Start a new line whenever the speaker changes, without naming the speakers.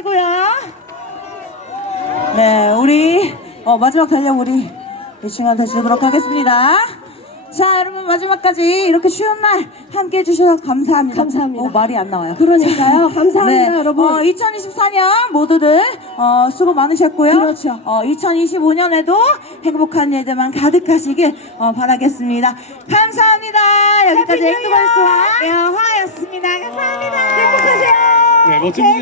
하시고요. 네, 우리 어, 마지막 달력 우리 이친구한테 주도록 하겠습니다. 자, 여러분 마지막까지 이렇게 쉬운 날 함께 해주셔서 감사합니다.
감사합니다.
어, 말이 안 나와요.
그러니까요. 감사합니다, 네. 여러분.
어, 2024년 모두들 어, 수고 많으셨고요.
그렇죠.
어, 2025년에도 행복한 일들만 가득하시길 어, 바라겠습니다. 감사합니다. 여기까지 행동할 수와 영화였습니다. 네, 감사합니다. 행복하세요.
네, 멋진 분들